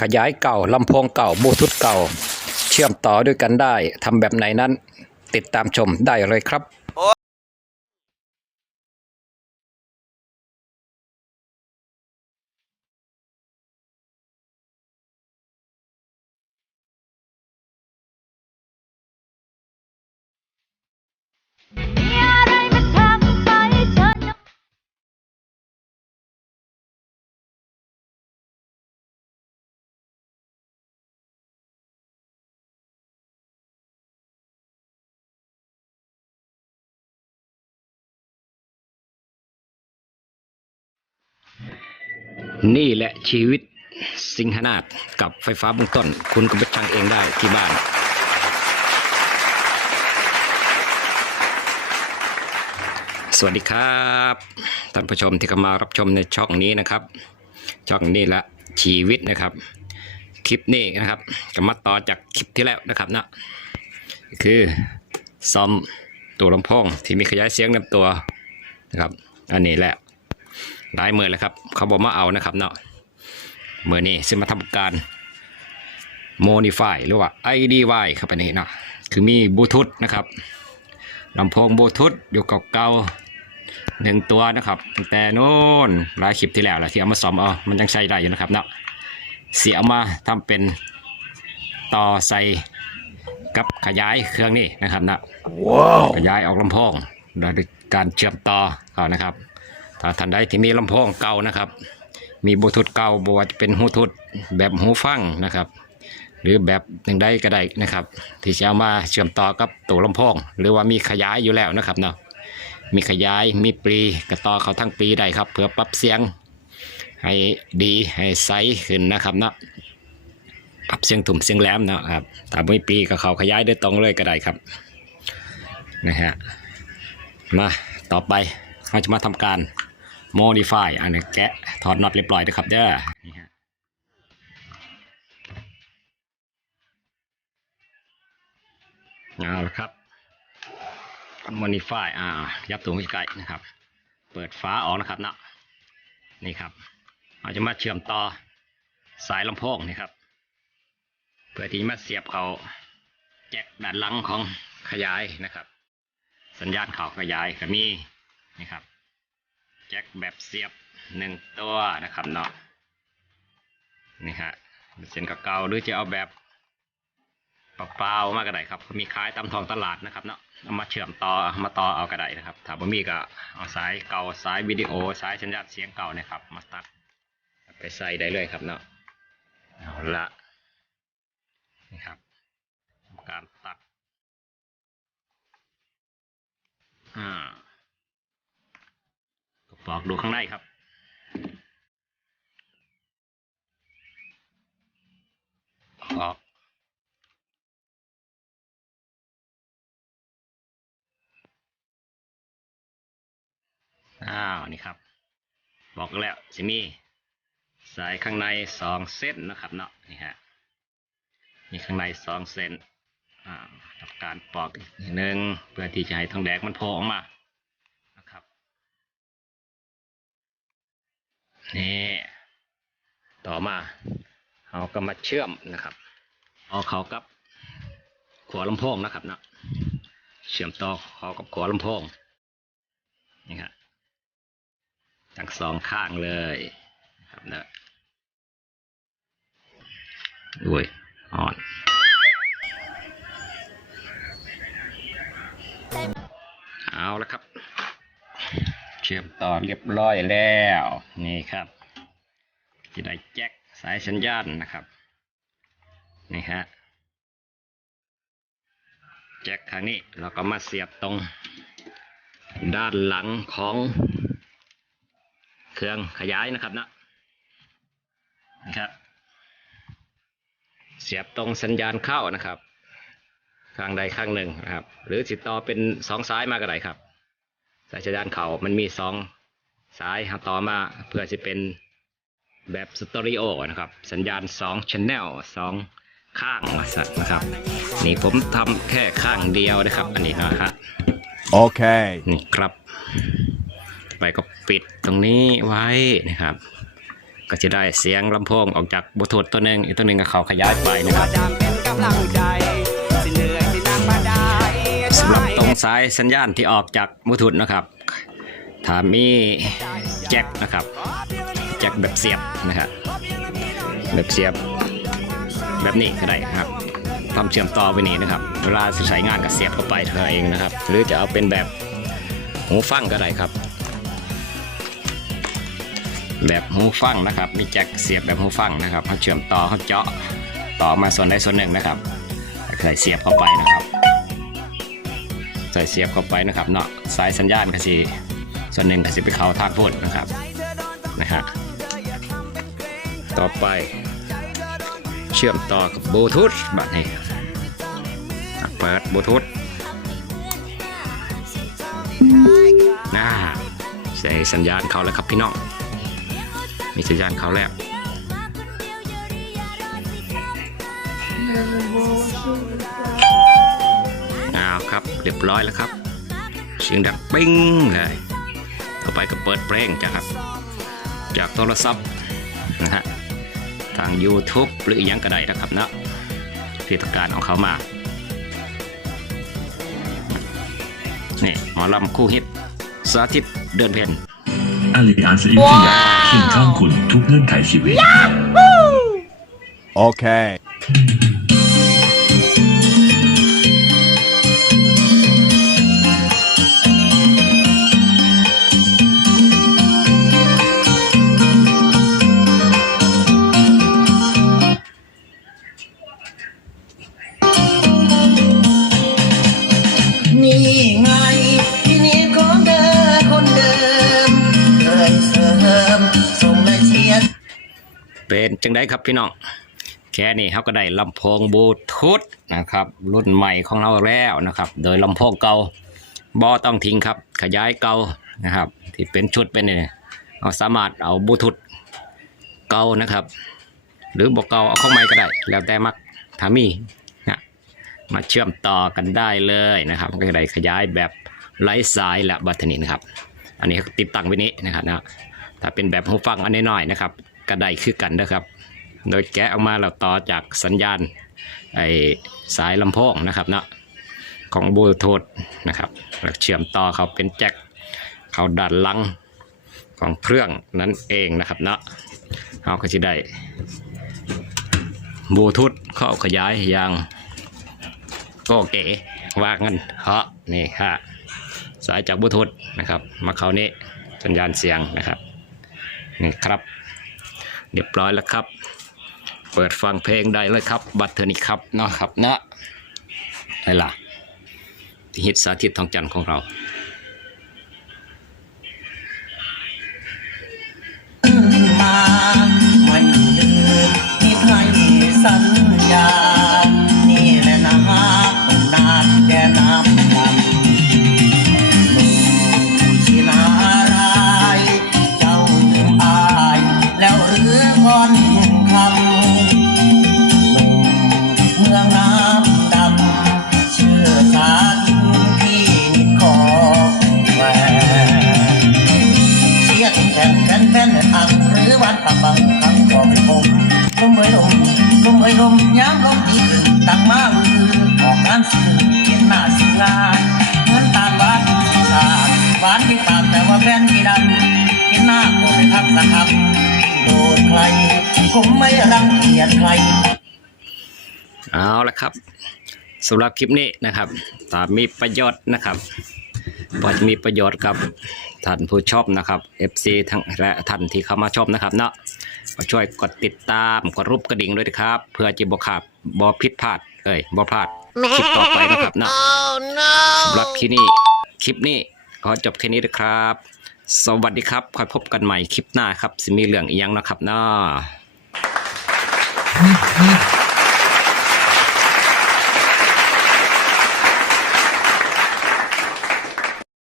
ขยายเก่าลำโพงเก่าบลูทูธเก่า เชื่อมต่อด้วยกันได้ทำแบบไหนนั้น ติดตามชมได้เลยครับ นี่แหละชีวิตสิงหนาฏกับไฟฟ้าเบื้องต้น คุณก็ไปช่างเองได้ที่บ้าน สวัสดีครับท่านผู้ชมที่เข้ามารับชมในช่องนี้นะครับ ช่องนี้ละชีวิตนะครับ คลิปนี้นะครับก็มาต่อจากคลิปที่แล้วนะครับนะคือซ่อมตัวลำโพงที่มีขยายเสียงในตัวนะครับ อันนี้แหละ หลายมือแล้วครับ เขาบอกมาเอานะครับเนาะเมื่อนี้ซึ่งมาทำการ modify หรือว่า IDY ครับอันนี้เนาะคือมีบลูทูธนะครับลำโพงบลูทูธอยู่เก่าๆหนึ่งตัวนะครับตั้งแต่โน้นหลายคลิปที่แล้วแหละที่เอามาซ่อมเอามันยังใช้ได้อยู่นะครับเนาะเสียเอามาทำเป็นต่อใส่กับขยายเครื่องนี้นะครับนะขยายออกลำโพงโดยการเชื่อมต่อเขานะครับ ถ้าท่านใดที่มีลำโพงเก่านะครับ มีบลูทูธเก่าบว่าจะเป็นหูทูธแบบหูฟังนะครับ หรือแบบหนึ่งใดก็ได้นะครับ ที่จะเอามาเชื่อมต่อกับตัวลำโพง หรือว่ามีขยายอยู่แล้วนะครับเนาะมีขยายมีปรีกระต่อเขาทั้งปีได้ครับ เพื่อปรับเสียงให้ดีให้ใสขึ้นนะครับเนาะปรับเสียงถุ่มเสียงแหลมเนาะครับถ้าไม่ปีก็เขาขยายโดยตรงเลยก็ได้ครับนะฮะมาต่อไปเราจะมาทำการ modify อันนี้แกะถอดน็อตเรียบร้อยนะครับเด้อนี่ฮะเอาละครับ modify อ่า ยับตัวใกล้นะครับ เปิดฟ้าออกนะครับเนาะนี่ครับเราจะมาเชื่อมต่อสายลำโพงนี่ครับ เพื่อที่จะมาเสียบเขาแจ็คด้านหลังของขยายนะครับ สัญญาณเขาขยายก็มีนี่ครับ จ็คแบบเสียบหนึ่งตัวนะครับเนาะนี่ฮะเส้นเกาหรือจะเอาแบบเปล่าๆมากก็ได้ครับ มีขายตามท้องตลาดนะครับเนาะเอามาเชื่อมต่อมาต่อเอาก็ได้นะครับ ถ้าบ่มีก็เอาสายเก่าสายวิดีโอสายสัญญาณเสียงเก่านะครับ มาตัดไปใส่ได้เลยครับเนาะเอาละนี่ครับการตัดอ่า ปอกดูข้างในครับ ออก อ้าว นี่ครับ บอกแล้วจะมีสายข้างในสองเส้นนะครับเนาะ นี่ฮะ มีข้างในสองเส้นอ่าทำการปอกอีกหนึ่งเพื่อที่จะให้ทองแดงมันโผล่ออกมา นะครับ นี่ต่อมาเราก็มาเชื่อมนะครับเอาเขากับขัวลำโพงนะครับเนาะเชื่อมต่อเขากับขัวลำโพงนี่ครับทั้งสองข้างเลยนะครับเนาะด้วยอ่อนเอาละครับ เชื่อมต่อเรียบร้อยแล้ว นี่ครับจะได้แจ็คสายสัญญาณนะครับ นี่ฮะแจ็คทางนี้เราก็มาเสียบตรงด้านหลังของเครื่องขยายนะครับนะนะครับ เสียบตรงสัญญาณเข้านะครับ ข้างใดข้างหนึ่งนะครับ หรือติดต่อเป็นสองสายมาก็ได้ครับ สายสัญญาณเขามันมีสองสายครับต่อมาเพื่อจะเป็นแบบสตอริโอนะครับ สัญญาณสองชแนลสองข้างนะครับ นี่ผมทำแค่ข้างเดียวนะครับ อันนี้นะฮะ Okay. นี่ครับ ไปก็ปิดตรงนี้ไว้นะครับกก็จะได้เสียงลำโพงออกจากบลูทูธตัวหนึ่งอีกตัวหนึ่งก็เขาขยายไปนะครับ สายสัญญาณที่ออกจากบลูทูธนะครับถ้ามีแจ็คนะครับแจ็คแบบเสียบนะครับแบบเสียบแบบนี้ก็ได้ครับทำเชื่อมต่อไปนี้นะครับ เวลาใช้งานก็เสียบเข้าไปเท่านั้นเองนะครับ หรือจะเอาเป็นแบบหูฟังก็ได้ครับ แบบหูฟังนะครับ มีแจ็คเสียบแบบหูฟังนะครับเขาเชื่อมต่อเขาเจาะต่อมาส่วนใดส่วนหนึ่งนะครับใส่เสียบเข้าไปนะครับ ใส่เสียบเข้าไปนะครับเนาะสายสัญญาณก็สิส่วนหนึ่งก็สิไปเขาทางพุ่นนะครับนะฮะต่อไป เชื่อมต่อกับบลูทูธบัดนี้อ่เปิดบลูทูธน่าใส่สัญญาณเขาแล้วครับพี่น้องมีสัญญาณเขาแล้ว เอาครับ เรียบร้อยแล้วครับ เสียงดังปิ้งเลยต่อไปก็เปิดเพลงจ้ะครับจากโทรศัพท์นะฮะทาง YouTube หรืออหยังก็ได้นะครับนะที่ต้องการเอาเขามา นี่หมอลำคู่ฮิตสาธิตเดินเพนอัลลีอันส์อินฟินิตเคียงข้างคุณทุกเงื่อนไขชีวิต Okay. นี่ เป็นจังไดครับพี่น้องแค่นี้เขาก็ได้ลำโพงบลูทูธนะครับรุ่นใหม่ของเราแล้วนะครับ โดยลำโพงเก่าบอต้องทิ้งครับ ขยายเก่านะครับ ที่เป็นชุดเป็นเนี่ยเราสามารถเอาบลูทูธเก่านะครับ หรือบอกเก่าเอาเข้าใหม่ก็ได้ แล้วแต่มักถามีนะมาเชื่อมต่อกันได้เลยนะครับก็จะได้ขยายแบบไร้สายและบัตรนี้นครับ อันนี้ติดตั้งไว้นี้นะครับนะถ้าเป็นแบบหูฟังอันน้อยๆนะครับ ก็ได้คือกันนะครับ โดยแกะออกมาแล้วต่อจากสัญญาณไอสายลำโพงนะครับเนาะของบลูทูธนะครับแล้วเชื่อมต่อเขาเป็นแจ็คเขาด้านหลังของเครื่องนั่นเองนะครับเนาะเขาก็จะได้บลูทูธเข้าขยายอย่างก็เก๋ว่างันเหาะนี่ฮะสายจากบลูทูธนะครับ มาเขานี้สัญญาณเสียงนะครับนี่ครับ เรียบร้อยแล้วครับ เปิดฟังเพลงได้เลยครับ บัตรเทอร์นี่ครับเนาะครับเนาะอะไรล่ะที่ฮิตสาธิตทองจันทร์ของเรามาไม่ลืมมีใครสัญญา อ่ยลมย้ำลมที่นตั้งมาลือออกงานสื่อเห็นหน้าสิงานเหมือนตาลหวานสีสานหวานที่ปาแต่ว่าแฟนที่ดำเห็นหน้าก็ไม่ทักสักคำโดนใครผมไม่รังเกียจใครเอาละครับสำหรับคลิปนี้นะครับถ้ามีประโยชน์นะครับพอจะมีประโยชน์กับท่านผู้ชมนะครับ FC ทั้งและท่านที่เข้ามาชมนะครับเนาะ ก็ช่วยกดติดตามกดรูปกระดิ่งด้วยนะครับ เพื่อจะบขาดบอผิดพลาดเอ้ยบอพลาดคลิปต่อไปนะครับเนาะสำหรับคลิปนี้คลิปนี้ขอจบแค่นี้นะครับ สวัสดีครับคอยพบกันใหม่คลิปหน้าครับสิมีเรื่องอีกยังนะครับเนาะ